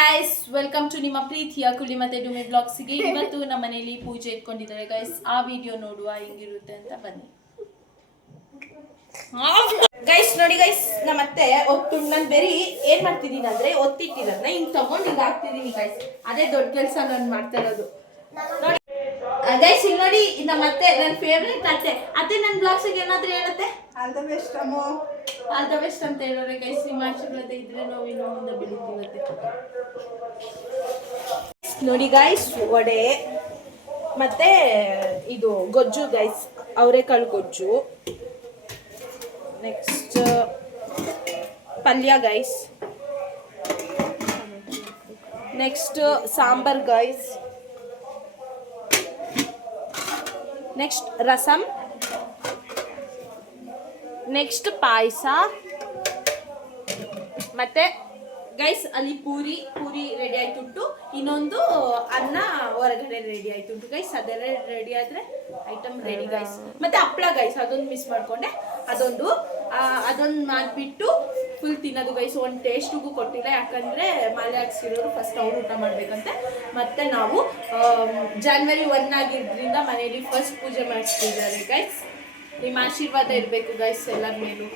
Guys, welcome to ನಿಮ್ಮ ಪ್ರೀತಿಯ ಕುಲಿ ಮತ್ತೆ ಡುಮಿ ಬ್ಲಾಗ್ಸ್ಗೆ. ಇವತ್ತು ನಮ್ಮ ಮನೆಯಲ್ಲಿ ಪೂಜೆ ಇಟ್ಕೊಂಡಿದ್ದಾರೆ ಗೈಸ್. ಆ ವಿಡಿಯೋ ನೋಡುವ ಹೆಂಗಿರುತ್ತೆ ಅಂತ ಬನ್ನಿ ಗೈಸ್. ನೋಡಿ ಗೈಸ್, ನಮ್ಮ ಅತ್ತೆ ನಾನು ಬೇರೆ ಏನ್ ಮಾಡ್ತಿದ್ದೀನಿ ಅಂದ್ರೆ ಒತ್ತಿಟ್ಟಿರೋದ್ನ ಹಿಂಗ್ ತಗೊಂಡು ಹಿಂಗ್ ಹಾಕ್ತಿದ್ದೀನಿ ಗೈಸ್. ಅದೇ ದೊಡ್ಡ ಕೆಲಸ ನಾನು ಮಾಡ್ತಾ ಇರೋದು. ನೋಡಿ ಗೈಸ್, ಇಲ್ಲಿ ನೋಡಿ ನಮ್ಮ ಅತ್ತೆ, ನನ್ನ ಫೇವ್ರೆಟ್ ಅತ್ತೆ. ನನ್ನ ಬ್ಲಾಗ್ಸ್ಗೆ ಏನಾದ್ರೂ ಹೇಳುತ್ತೆ ಆಲ್ ದ ಬೆಸ್ಟ್ ಅಮ್ಮೋ, ಆಲ್ ದ ಬೆಸ್ಟ್ ಅಂತ ಹೇಳೋರೆ ಗೈಸ್. ನಿಮ್ಮ ಆಶೀರ್ವಾದ ಇದ್ರೆ ನಾವು ಇನ್ನೂ ಮುಂದೆ ಬೆಳಿತೀವತ್ತೆ. ನೋಡಿ ಗೈಸ್, ವಡೆ ಮತ್ತೆ ಇದು ಗೊಜ್ಜು ಗೈಸ್, ಅವರೆಕಾಳು ಗೊಜ್ಜು. ನೆಕ್ಸ್ಟ್ ಪಲ್ಯ guys. Next sambar guys. Next rasam. Next ಪಾಯಸ. ಮತ್ತೆ ಗೈಸ್ ಅಲ್ಲಿ ಪೂರಿ ರೆಡಿ ಆಯ್ತುಂಟು. ಇನ್ನೊಂದು ಅನ್ನ ಹೊರಗಡೆ ರೆಡಿ ಆಯ್ತುಂಟು ಗೈಸ್. ಅದೆಲ್ಲ ರೆಡಿ ಆದ್ರೆ ಐಟಮ್ ರೆಡಿ ಗೈಸ್. ಮತ್ತೆ ಹಪ್ಳ ಗೈಸ್, ಅದೊಂದು ಮಿಸ್ ಮಾಡ್ಕೊಂಡೆ. ಅದೊಂದು ಮಾಡಿಬಿಟ್ಟು ಫುಲ್ ತಿನ್ನೋದು ಗೈಸ್. ಒಂದು ಟೇಸ್ಟಿಗೂ ಕೊಟ್ಟಿಲ್ಲ, ಯಾಕಂದ್ರೆ ಮಾಲೆ ಹಾಕ್ಸಿರೋರು ಫಸ್ಟ್ ಅವ್ರು ಊಟ ಮಾಡ್ಬೇಕಂತೆ. ಮತ್ತೆ ನಾವು January 1 ಆಗಿದ್ರಿಂದ ಮನೆಯಲ್ಲಿ ಫಸ್ಟ್ ಪೂಜೆ ಮಾಡಿಸ್ತಿದ್ದಾರೆ ಗೈಸ್. ನಿಮ್ಮ ಆಶೀರ್ವಾದ ಇರಬೇಕು ಗೈಸ್ ಎಲ್ಲರ ಮೇಲೂ.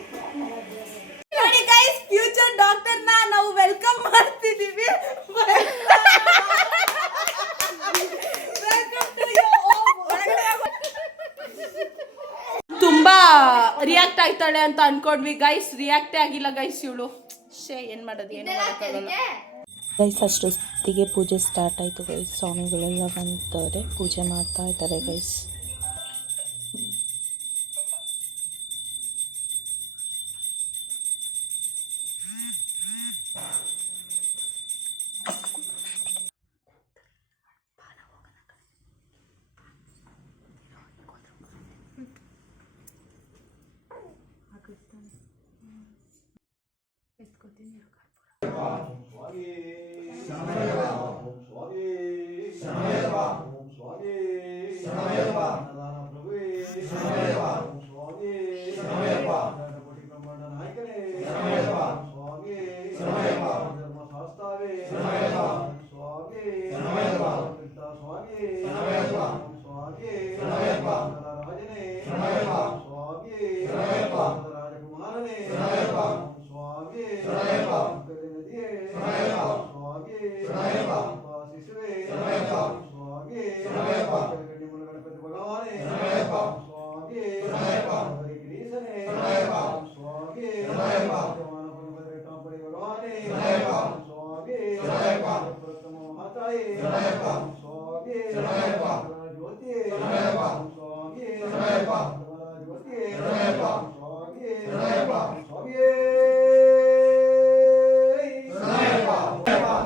ನೋಡಿ ಗೈಸ್, ಫ್ಯೂಚರ್ ಡಾಕ್ಟರ್ನ ನಾವು ವೆಲ್ಕಮ್ ಮಾಡ್ತಿದ್ದೀವಿ. ತುಂಬಾ ರಿಯಾಕ್ಟ್ ಆಗ್ತಾಳೆ ಅಂತ ಅನ್ಕೊಂಡ್ವಿ ಗೈಸ್. ರಿಯಾಕ್ಟೇ ಆಗಿಲ್ಲ ಗೈಸ್ ಇವಳು. ಏನ್ ಮಾಡೋದು, ಏನು ಮಾಡೋಕ್ಕಾಗಲ್ಲ ಗೈಸ್. ಅಷ್ಟೊತ್ತಿಗೆ ಪೂಜೆ ಸ್ಟಾರ್ಟ್ ಆಯಿತು ಗೈಸ್. ಸ್ವಾಮಿಗಳೆಲ್ಲ ಬಂದವ್ರೆ, ಪೂಜೆ ಮಾಡ್ತಾ ಇದ್ದಾರೆ ಗೈಸ್.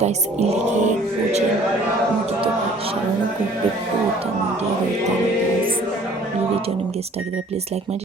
ಗೈಸ್, ಇಲ್ಲಿಗೆ ಪೂಜೆ ಮುಗಿತು. ಶರಣಕ್ಕೆ ಹೋಗ್ಬಿಟ್ಟು ಊಟ ಮಾಡಿ ಹೇಳ್ತಾನೆ ಗೈಸ್. ಈ ವಿಡಿಯೋ ನಿಮಗೆ ಇಷ್ಟ ಆಗಿದ್ರೆ ಪ್ಲೀಸ್ ಲೈಕ್ ಮಾಡಿ.